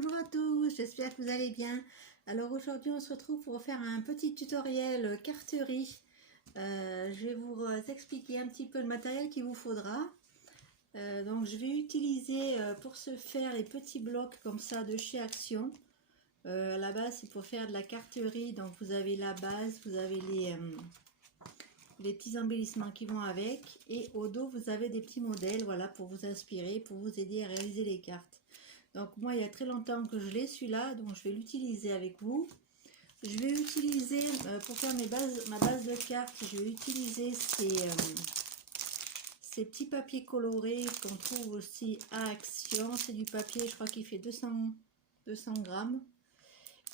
Bonjour à tous, j'espère que vous allez bien. Alors aujourd'hui on se retrouve pour faire un petit tutoriel carterie. Je vais vous expliquer un petit peu le matériel qu'il vous faudra. Donc je vais utiliser pour ce faire les petits blocs comme ça de chez Action. À la base c'est pour faire de la carterie, donc vous avez la base, vous avez les petits embellissements qui vont avec, et au dos vous avez des petits modèles, voilà, pour vous inspirer, pour vous aider à réaliser les cartes. Donc moi il y a très longtemps que je l'ai celui-là, donc je vais l'utiliser avec vous. Je vais utiliser pour faire ma base de cartes, je vais utiliser ces petits papiers colorés qu'on trouve aussi à Action. C'est du papier, je crois qu'il fait 200 grammes.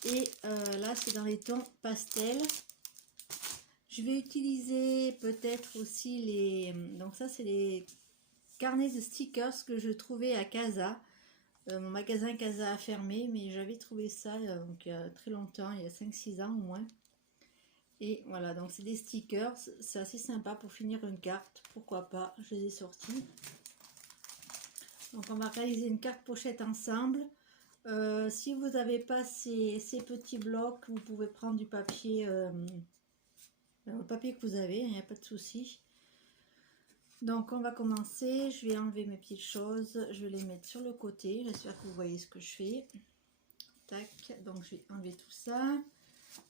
Et là c'est dans les tons pastel. Je vais utiliser peut-être aussi donc ça c'est les carnets de stickers que je trouvais à Casa. Mon magasin Casa a fermé, mais j'avais trouvé ça donc, il y a très longtemps, il y a 5-6 ans au moins. Et voilà, donc c'est des stickers, c'est assez sympa pour finir une carte, pourquoi pas, je les ai sortis. Donc on va réaliser une carte pochette ensemble. Si vous n'avez pas ces petits blocs, vous pouvez prendre du papier, le papier que vous avez, il n'y a pas de souci. Donc on va commencer, je vais enlever mes petites choses, je vais les mettre sur le côté, j'espère que vous voyez ce que je fais. Tac, donc je vais enlever tout ça.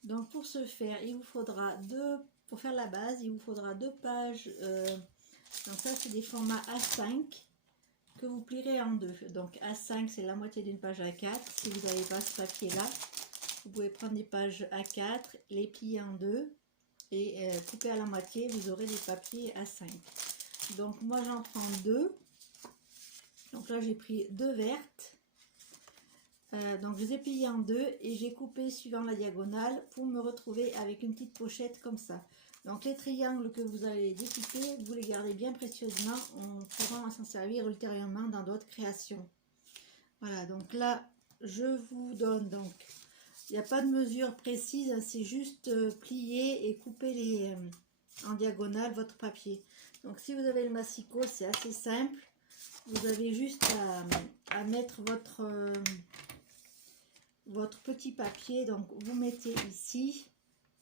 Donc pour ce faire, il vous faudra pour faire la base, il vous faudra 2 pages. Donc ça c'est des formats A5 que vous plierez en 2. Donc A5 c'est la moitié d'une page A4. Si vous n'avez pas ce papier là, vous pouvez prendre des pages A4, les plier en 2 et couper à la moitié, vous aurez des papiers A5. Donc moi j'en prends 2. Donc là j'ai pris 2 vertes. Donc je les ai pliées en 2 et j'ai coupé suivant la diagonale pour me retrouver avec une petite pochette comme ça. Donc les triangles que vous allez découper, vous les gardez bien précieusement, on pourra s'en servir ultérieurement dans d'autres créations. Voilà, donc là je vous donne, donc il n'y a pas de mesure précise, c'est juste plier et couper en diagonale votre papier. Donc si vous avez le massicot, c'est assez simple, vous avez juste à mettre votre petit papier, donc vous mettez ici,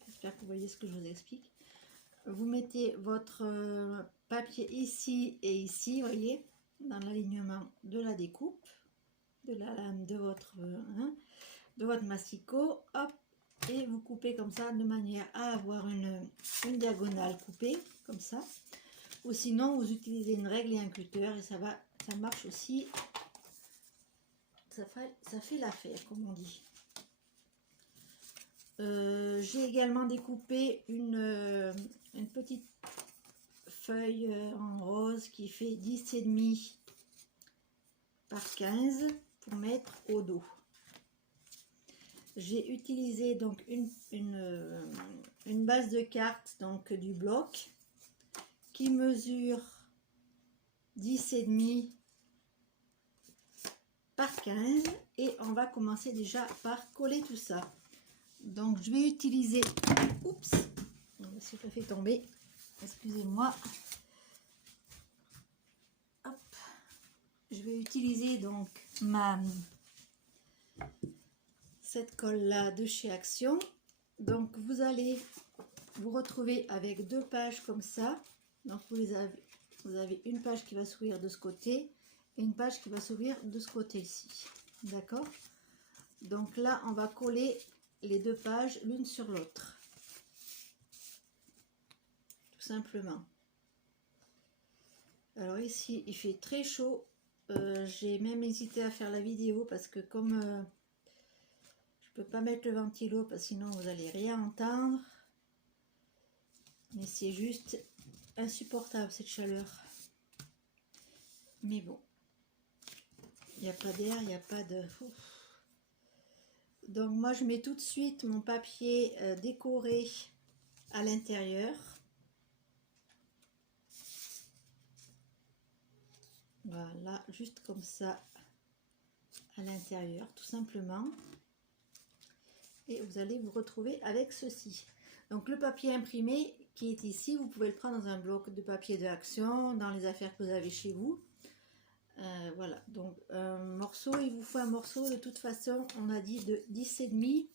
j'espère que vous voyez ce que je vous explique, vous mettez votre papier ici et ici, voyez, dans l'alignement de la découpe, de la lame de votre massicot, hop, et vous coupez comme ça de manière à avoir une diagonale coupée, comme ça, ou sinon vous utilisez une règle et un cutter et ça marche aussi. Ça fait l'affaire, comme on dit. J'ai également découpé une petite feuille en rose qui fait 10,5 par 15 pour mettre au dos. J'ai utilisé donc une base de cartes, donc du bloc, qui mesure 10,5 par 15 et on va commencer déjà par coller tout ça. Donc je vais utiliser, oups, si je le fais tomber, excusez-moi, hop, je vais utiliser donc cette colle là de chez Action. Donc vous allez vous retrouver avec 2 pages comme ça. Donc vous avez une page qui va s'ouvrir de ce côté et une page qui va s'ouvrir de ce côté ici, d'accord? Donc là on va coller les 2 pages l'une sur l'autre, tout simplement. Alors ici il fait très chaud, j'ai même hésité à faire la vidéo parce que comme je peux pas mettre le ventilo parce que sinon vous allez rien entendre, mais c'est juste insupportable cette chaleur. Mais bon, il n'y a pas d'air, il n'y a pas de... Donc moi je mets tout de suite mon papier décoré à l'intérieur. Voilà, juste comme ça à l'intérieur, tout simplement. Et vous allez vous retrouver avec ceci. Donc le papier imprimé qui est ici, vous pouvez le prendre dans un bloc de papier de Action, dans les affaires que vous avez chez vous. Voilà, donc un morceau, il vous faut un morceau de toute façon, on a dit de 10,5.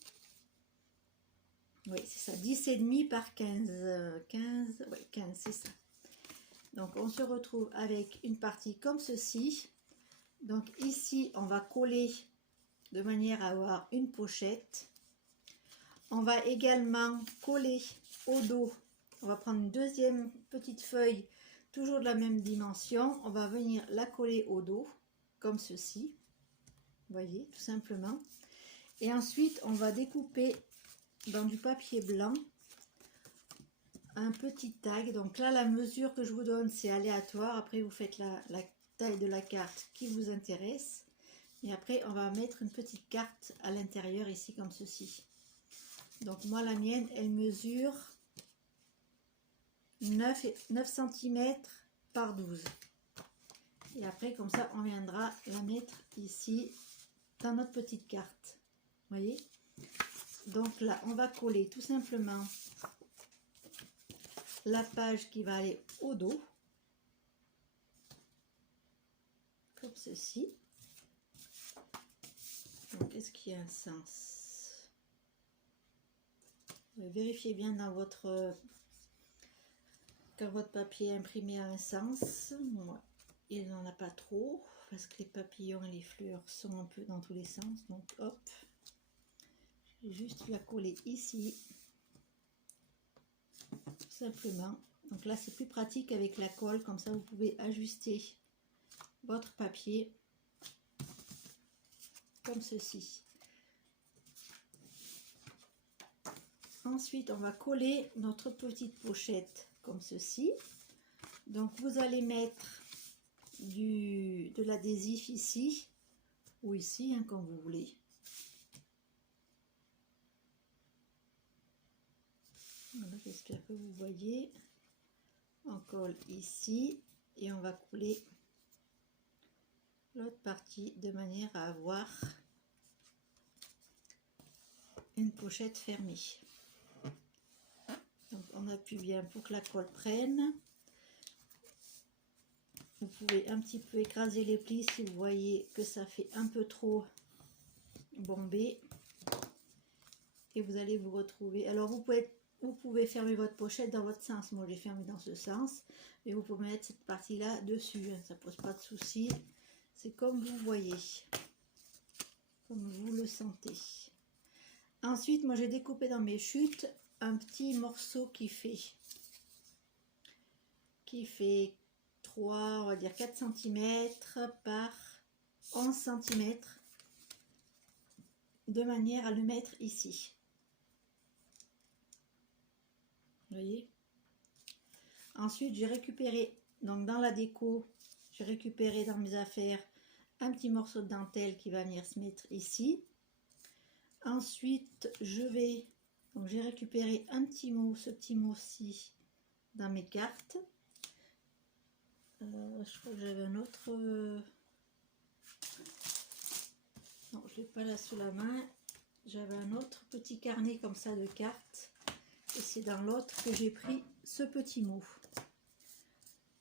Oui, c'est ça, 10,5 par 15. 15, oui, 15, c'est ça. Donc on se retrouve avec une partie comme ceci. Donc ici, on va coller de manière à avoir une pochette. On va également coller au dos. On va prendre une deuxième petite feuille, toujours de la même dimension. On va venir la coller au dos, comme ceci. Vous voyez, tout simplement. Et ensuite, on va découper dans du papier blanc un petit tag. Donc là, la mesure que je vous donne, c'est aléatoire. Après, vous faites la taille de la carte qui vous intéresse. Et après, on va mettre une petite carte à l'intérieur, ici, comme ceci. Donc moi, la mienne, elle mesure 9 cm par 12. Et après, comme ça, on viendra la mettre ici, dans notre petite carte. Vous voyez? Donc là, on va coller tout simplement la page qui va aller au dos. Comme ceci. Donc, est-ce qu'il y a un sens? Vérifiez bien dans quand votre papier imprimé a un sens. Moi, il n'en a pas trop parce que les papillons et les fleurs sont un peu dans tous les sens. Donc hop, je vais juste la coller ici, tout simplement. Donc là, c'est plus pratique avec la colle, comme ça vous pouvez ajuster votre papier comme ceci. Ensuite, on va coller notre petite pochette comme ceci. Donc vous allez mettre de l'adhésif ici ou ici, hein, comme vous voulez. Voilà, j'espère que vous voyez. On colle ici et on va coller l'autre partie de manière à avoir une pochette fermée. Donc on appuie bien pour que la colle prenne. Vous pouvez un petit peu écraser les plis si vous voyez que ça fait un peu trop bombé. Et vous allez vous retrouver. Alors vous pouvez fermer votre pochette dans votre sens. Moi, je l'ai fermé dans ce sens. Et vous pouvez mettre cette partie-là dessus. Ça ne pose pas de souci. C'est comme vous voyez. Comme vous le sentez. Ensuite, moi, j'ai découpé dans mes chutes un petit morceau qui fait 3, on va dire 4 cm par 11 cm. De manière à le mettre ici. Vous voyez? Ensuite, j'ai récupéré, donc dans la déco, j'ai récupéré dans mes affaires un petit morceau de dentelle qui va venir se mettre ici. Ensuite, donc j'ai récupéré un petit mot, ce petit mot-ci, dans mes cartes. Je crois que j'avais un autre... Non, je ne l'ai pas là sous la main. J'avais un autre petit carnet comme ça de cartes. Et c'est dans l'autre que j'ai pris ce petit mot.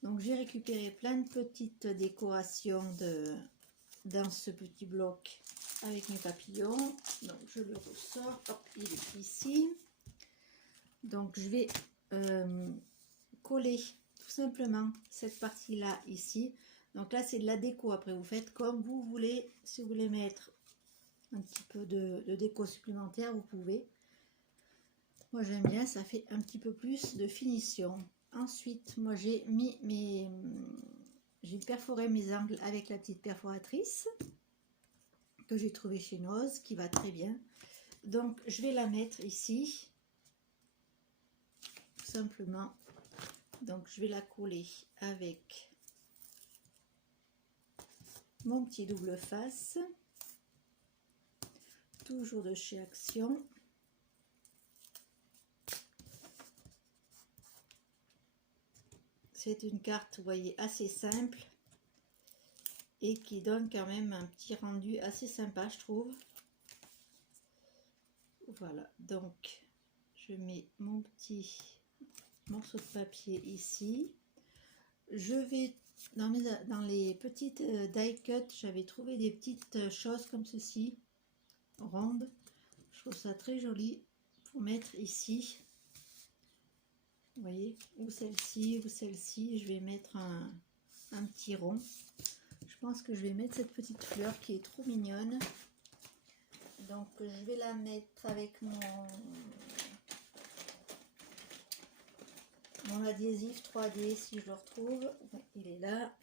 Donc j'ai récupéré plein de petites décorations dans ce petit bloc avec mes papillons. Donc je le ressors. Hop, il est ici. Donc je vais coller tout simplement cette partie-là ici. Donc là c'est de la déco. Après vous faites comme vous voulez. Si vous voulez mettre un petit peu de déco supplémentaire, vous pouvez. Moi j'aime bien, ça fait un petit peu plus de finition. Ensuite, moi j'ai perforé mes angles avec la petite perforatrice que j'ai trouvée chez Noz, qui va très bien. Donc je vais la mettre ici, tout simplement. Donc je vais la coller avec mon petit double face, toujours de chez Action. C'est une carte, vous voyez, assez simple et qui donne quand même un petit rendu assez sympa, je trouve. Voilà, donc je mets mon petit morceau de papier ici. Je vais dans les petites die cut, j'avais trouvé des petites choses comme ceci, rondes. Je trouve ça très joli pour mettre ici. Vous voyez, ou celle-ci, ou celle-ci. Je vais mettre un petit rond. Je pense que je vais mettre cette petite fleur qui est trop mignonne. Donc je vais la mettre avec mon adhésif 3D si je le retrouve. Ouais, il est là.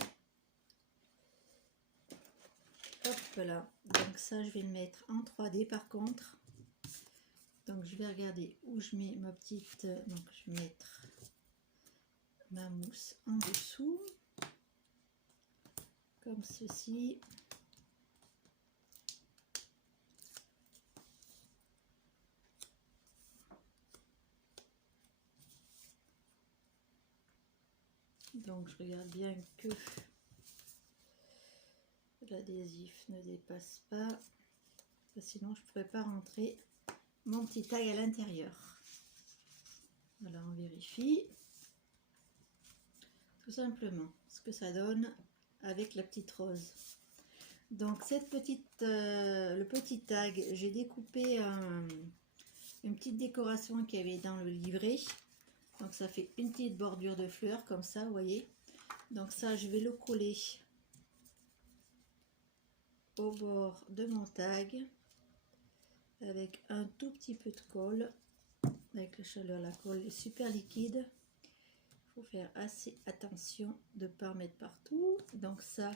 Hop là. Donc ça je vais le mettre en 3D par contre. Donc je vais regarder où je mets ma petite. Donc je vais mettre ma mousse en dessous. Comme ceci. Donc je regarde bien que l'adhésif ne dépasse pas, sinon je ne pourrais pas rentrer mon petit tag à l'intérieur. Voilà, on vérifie tout simplement ce que ça donne avec la petite rose. Donc cette petite, le petit tag, j'ai découpé une petite décoration qu'il y avait dans le livret. Donc ça fait une petite bordure de fleurs comme ça, vous voyez. Donc ça, je vais le coller au bord de mon tag avec un tout petit peu de colle. Avec la chaleur, la colle est super liquide. Il faut faire assez attention de ne pas en mettre partout. Donc ça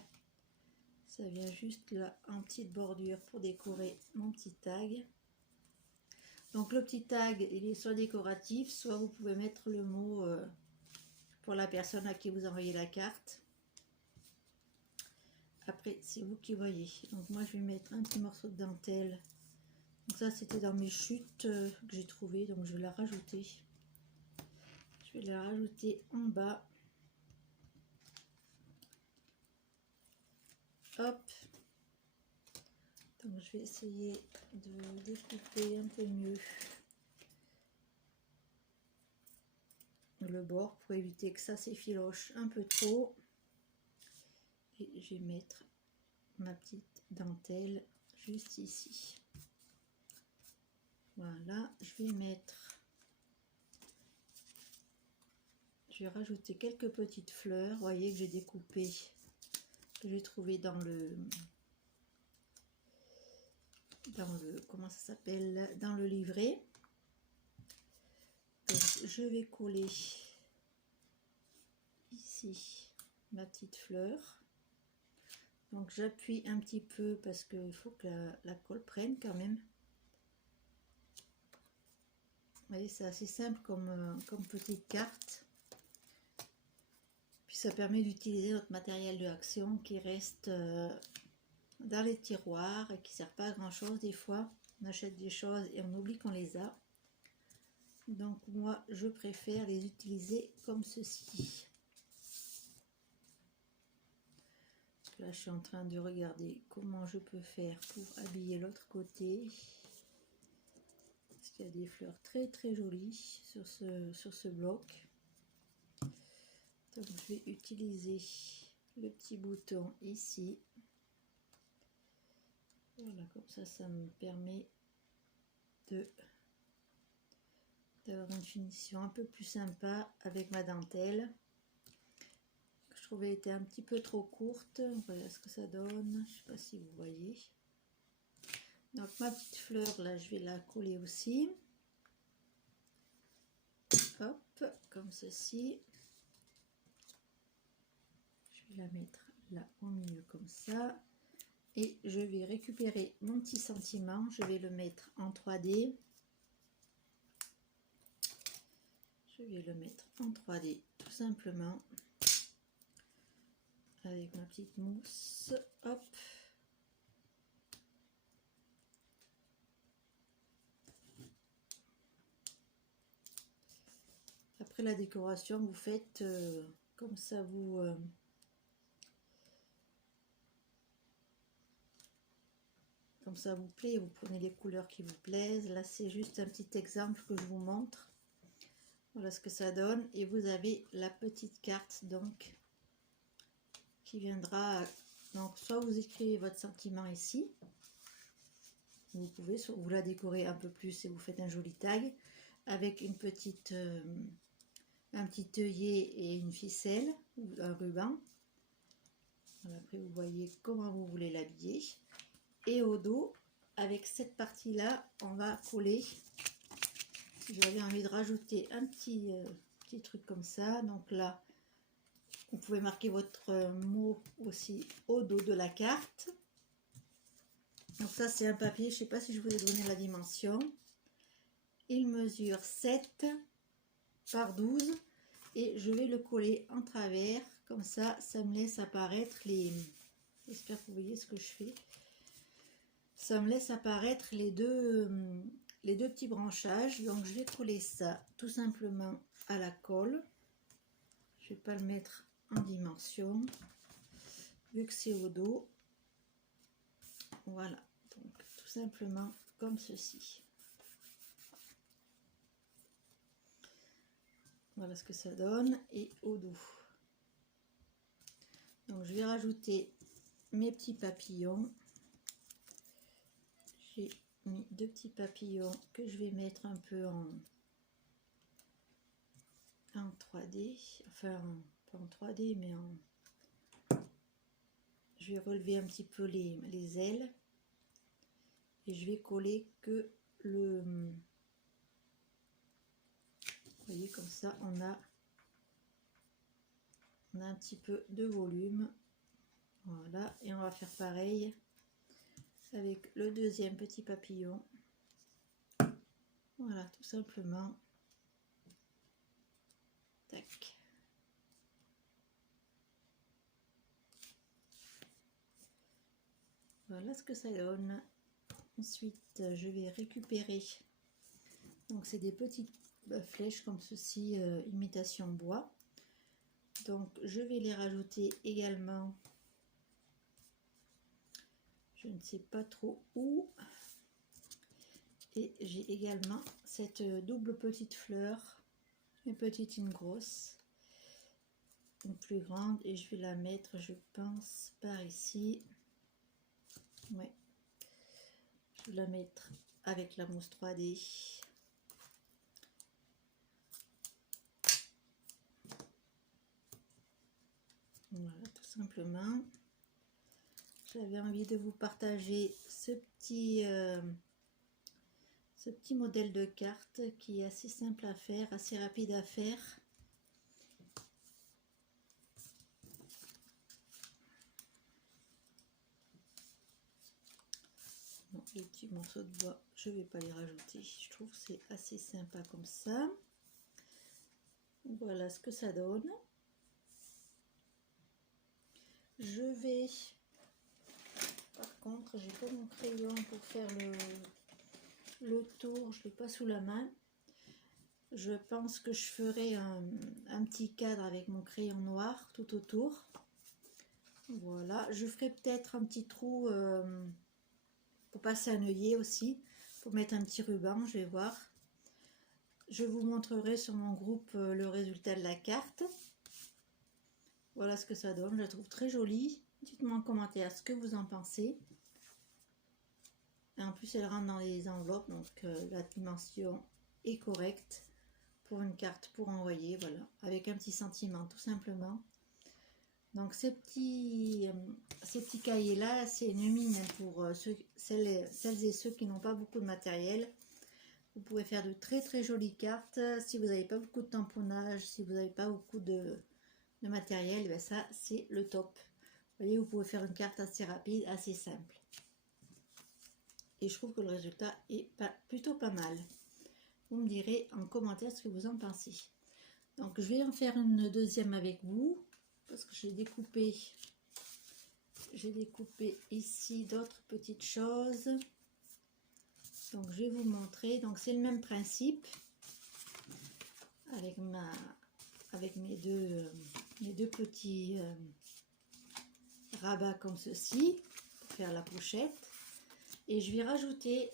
vient juste là en petite bordure pour décorer mon petit tag. Donc le petit tag, il est soit décoratif, soit vous pouvez mettre le mot pour la personne à qui vous envoyez la carte. Après, c'est vous qui voyez. Donc moi, je vais mettre un petit morceau de dentelle. Donc ça, c'était dans mes chutes que j'ai trouvé. Donc je vais la rajouter. Je vais la rajouter en bas. Hop. Donc je vais essayer de découper un peu mieux le bord pour éviter que ça s'effiloche un peu trop. Et je vais mettre ma petite dentelle juste ici. Voilà, je vais rajouter quelques petites fleurs, vous voyez, que j'ai découpées, que j'ai trouvé dans le comment ça s'appelle, dans le livret. Donc je vais coller ici ma petite fleur. Donc j'appuie un petit peu parce qu'il faut que la colle prenne quand même. Vous voyez, c'est assez simple comme petite carte. Puis ça permet d'utiliser notre matériel de action qui reste dans les tiroirs et qui ne sert pas à grand chose. Des fois, on achète des choses et on oublie qu'on les a. Donc moi, je préfère les utiliser comme ceci. Là, je suis en train de regarder comment je peux faire pour habiller l'autre côté. Parce qu'il y a des fleurs très très jolies sur ce bloc. Donc je vais utiliser le petit bouton ici. Voilà, comme ça me permet d'avoir une finition un peu plus sympa avec ma dentelle. Je trouvais était un petit peu trop courte. Voilà ce que ça donne. Je ne sais pas si vous voyez. Donc ma petite fleur là, je vais la coller aussi. Hop, comme ceci. Je vais la mettre là au milieu comme ça. Et je vais récupérer mon petit sentiment. Je vais le mettre en 3D. Je vais le mettre en 3D tout simplement. Avec ma petite mousse. Hop. Après la décoration, vous faites comme ça vous... comme ça vous plaît, vous prenez les couleurs qui vous plaisent. Là, c'est juste un petit exemple que je vous montre. Voilà ce que ça donne. Et vous avez la petite carte, donc, qui viendra, donc soit vous écrivez votre sentiment ici, vous pouvez, soit vous la décorez un peu plus et vous faites un joli tag avec une petite, un petit œillet et une ficelle ou un ruban. Voilà, après vous voyez comment vous voulez l'habiller. Et au dos, avec cette partie là, on va coller. J'avais envie de rajouter un petit truc comme ça. Donc là, vous pouvez marquer votre mot aussi au dos de la carte. Donc ça c'est un papier, je ne sais pas si je vous ai donné la dimension. Il mesure 7 par 12 et je vais le coller en travers. Comme ça me laisse apparaître les... J'espère que vous voyez ce que je fais. Ça me laisse apparaître les deux petits branchages. Donc je vais coller ça tout simplement à la colle. Je vais pas le mettre en dimension vu que c'est au dos. Voilà, donc tout simplement comme ceci. Voilà ce que ça donne et au dos. Donc je vais rajouter mes petits papillons. J'ai mis 2 petits papillons que je vais mettre un peu en 3D, enfin pas en 3D mais je vais relever un petit peu les ailes et je vais coller que le, vous voyez, comme ça on a un petit peu de volume. Voilà, et on va faire pareil avec le deuxième petit papillon. Voilà, tout simplement. Tac. Voilà ce que ça donne. Ensuite, je vais récupérer. Donc, c'est des petites flèches comme ceci, imitation bois. Donc, je vais les rajouter également. Je ne sais pas trop où. Et j'ai également cette double petite fleur. Une petite, une grosse. Une plus grande. Et je vais la mettre, je pense, par ici. Ouais. Je vais la mettre avec la mousse 3D. Voilà, tout simplement. J'avais envie de vous partager ce petit modèle de carte qui est assez simple à faire, assez rapide à faire. Bon, les petits morceaux de bois, je vais pas les rajouter. Je trouve que c'est assez sympa comme ça. Voilà ce que ça donne. Je vais, par contre, j'ai pas mon crayon pour faire le tour, je l'ai pas sous la main. Je pense que je ferai un petit cadre avec mon crayon noir tout autour. Voilà, je ferai peut-être un petit trou pour passer un œillet aussi, pour mettre un petit ruban, je vais voir. Je vous montrerai sur mon groupe le résultat de la carte. Voilà ce que ça donne, je la trouve très jolie. Dites-moi en commentaire ce que vous en pensez. Et en plus elle rentre dans les enveloppes, donc la dimension est correcte pour une carte pour envoyer, voilà, avec un petit sentiment tout simplement. Donc ces petits cahiers là, c'est une mine pour celles et ceux qui n'ont pas beaucoup de matériel. Vous pouvez faire de très très jolies cartes. Si vous n'avez pas beaucoup de tamponnage, si vous n'avez pas beaucoup de matériel, ben ça c'est le top. Vous voyez, vous pouvez faire une carte assez rapide, assez simple. Et je trouve que le résultat est plutôt pas mal. Vous me direz en commentaire ce que vous en pensez. Donc je vais en faire une deuxième avec vous, parce que j'ai découpé ici d'autres petites choses. Donc je vais vous montrer. Donc c'est le même principe avec mes deux petits rabats comme ceci pour faire la pochette. Et je vais rajouter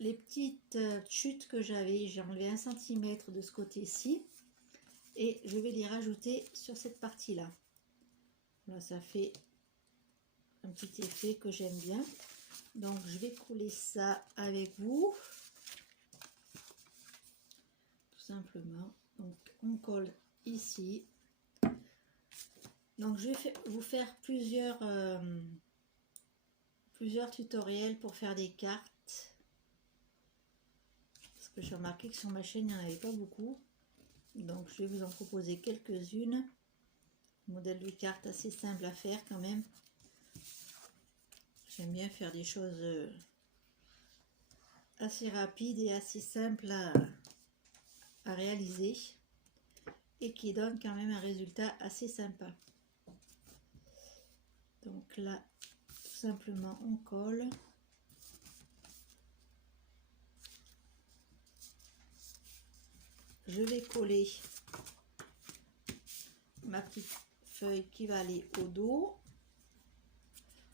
les petites chutes que j'avais. J'ai enlevé 1 cm de ce côté-ci et je vais les rajouter sur cette partie-là. Là, ça fait un petit effet que j'aime bien. Donc, je vais couler ça avec vous. Tout simplement. Donc, on colle ici. Donc, je vais vous faire plusieurs tutoriels pour faire des cartes. Parce que j'ai remarqué que sur ma chaîne, il n'y en avait pas beaucoup. Donc, je vais vous en proposer quelques-unes. Modèle de carte assez simple à faire quand même. J'aime bien faire des choses assez rapides et assez simples à réaliser et qui donnent quand même un résultat assez sympa. Donc là, tout simplement, on colle. Je vais coller ma petite feuille qui va aller au dos.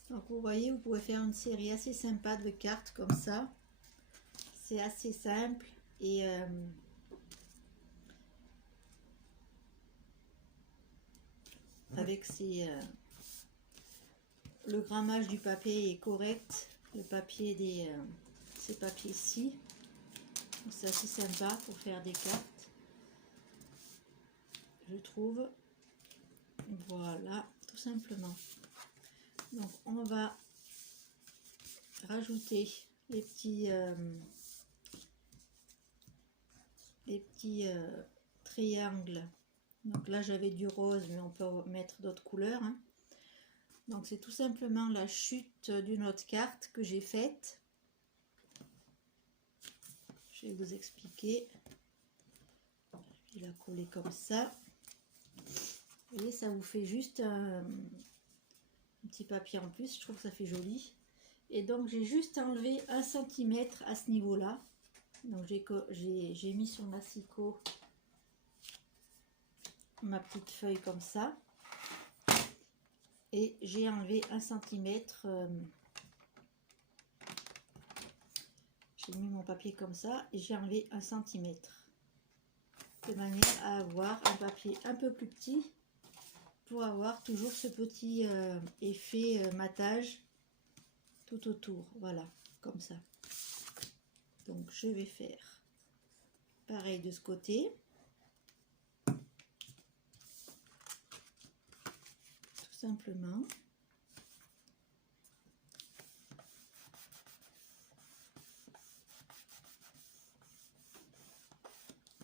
Donc vous voyez, vous pouvez faire une série assez sympa de cartes comme ça. C'est assez simple et avec le grammage du papier est correct. Le papier ces papiers-ci. C'est assez sympa pour faire des cartes, je trouve. Voilà, tout simplement. Donc on va rajouter les petits triangles. Donc là j'avais du rose, mais on peut mettre d'autres couleurs, hein. Donc c'est tout simplement la chute d'une autre carte que j'ai faite. Je vais vous expliquer. Je vais la coller comme ça. Vous voyez, ça vous fait juste un petit papier en plus. Je trouve que ça fait joli. Et donc j'ai juste enlevé 1 cm à ce niveau là. Donc j'ai mis sur l'assicot ma petite feuille comme ça. Et j'ai enlevé 1 cm. J'ai mis mon papier comme ça et j'ai enlevé 1 cm. De manière à avoir un papier un peu plus petit pour avoir toujours ce petit effet matage tout autour. Voilà, comme ça. Donc je vais faire pareil de ce côté. Tout simplement.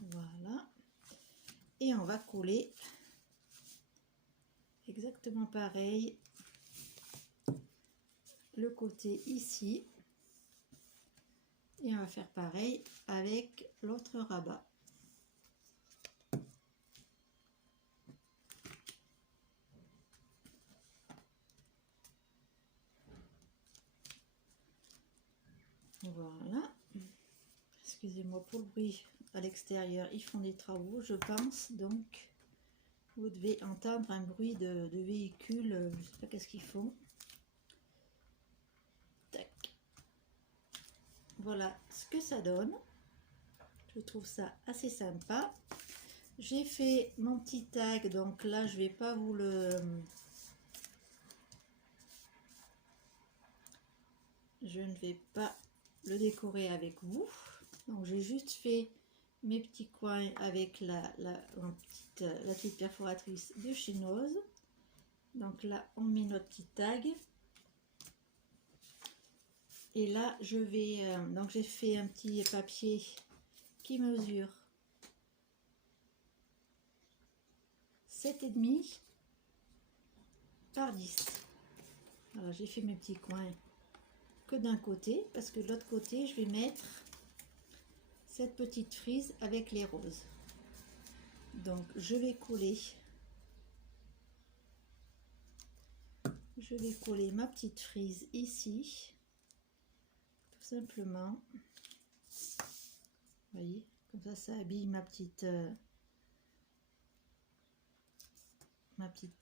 Voilà. Et on va coller exactement pareil le côté ici. Et on va faire pareil avec l'autre rabat. Voilà. Excusez-moi pour le bruit à l'extérieur, ils font des travaux, je pense, donc vous devez entendre un bruit de véhicule, je ne sais pas qu'est-ce qu'ils font. Tac. Voilà ce que ça donne. Je trouve ça assez sympa. J'ai fait mon petit tag, donc là je vais pas vous le... Je ne vais pas le décorer avec vous. Donc j'ai juste fait mes petits coins avec la petite perforatrice de chez Noz. Donc là on met notre petit tag. Et là je vais... donc j'ai fait un petit papier qui mesure 7,5 par 10. Alors j'ai fait mes petits coins que d'un côté, parce que de l'autre côté je vais mettre cette petite frise avec les roses. Donc je vais coller ma petite frise ici, tout simplement. Vous voyez, comme ça habille ma petite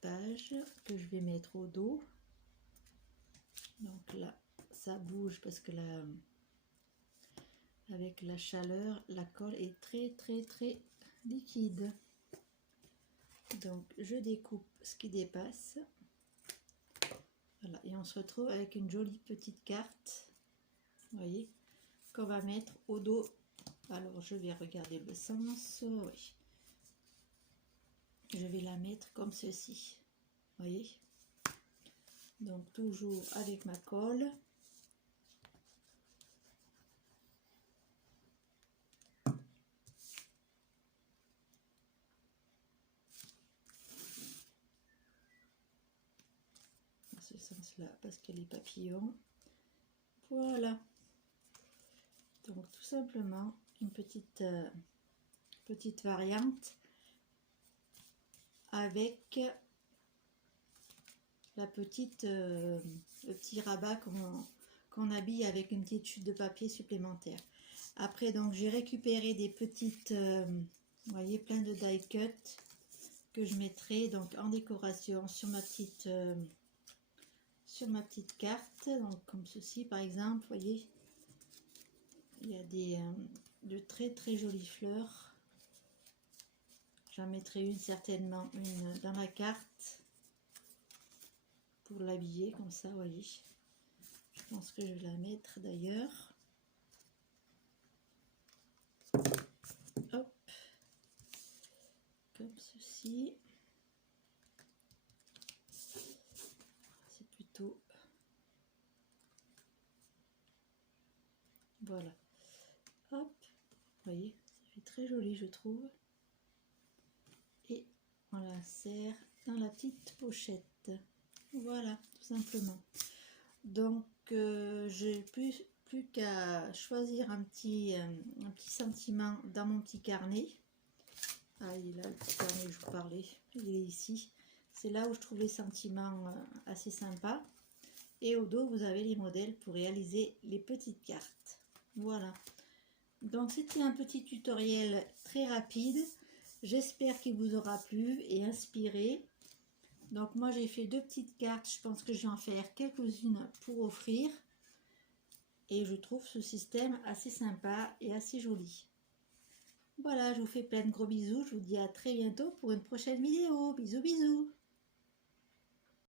page que je vais mettre au dos. Donc là ça bouge parce que là, avec la chaleur, la colle est très liquide. Donc je découpe ce qui dépasse Voilà, et on se retrouve avec une jolie petite carte, vous voyez, qu'on va mettre au dos. Alors je vais regarder le sens, oui. Je vais la mettre comme ceci, vous voyez. Donc toujours avec ma colle. Dans ce sens-là, parce que les papillons. Voilà. Donc tout simplement une petite variante avec la petite, le petit rabat qu'on habille avec une petite chute de papier supplémentaire. Après, donc j'ai récupéré des petites, vous voyez, plein de die cut que je mettrai donc en décoration sur ma petite carte, donc comme ceci par exemple, vous voyez, il y a de très très jolies fleurs. J'en mettrai une certainement, une dans la carte pour l'habiller comme ça, vous voyez. Je pense que je vais la mettre d'ailleurs. Hop, comme ceci. C'est plutôt, voilà. Hop, vous voyez, ça fait très joli je trouve. Et on l'insère dans la petite pochette. Voilà, tout simplement. Donc j'ai plus qu'à choisir un petit sentiment dans mon petit carnet. Ah, il est là le petit carnet que je vous parlais, il est ici. C'est là où je trouve les sentiments assez sympas. Et au dos, vous avez les modèles pour réaliser les petites cartes. Voilà. Donc c'était un petit tutoriel très rapide. J'espère qu'il vous aura plu et inspiré. Donc moi j'ai fait 2 petites cartes, je pense que je vais en faire quelques-unes pour offrir. Et je trouve ce système assez sympa et assez joli. Voilà, je vous fais plein de gros bisous, je vous dis à très bientôt pour une prochaine vidéo. Bisous bisous.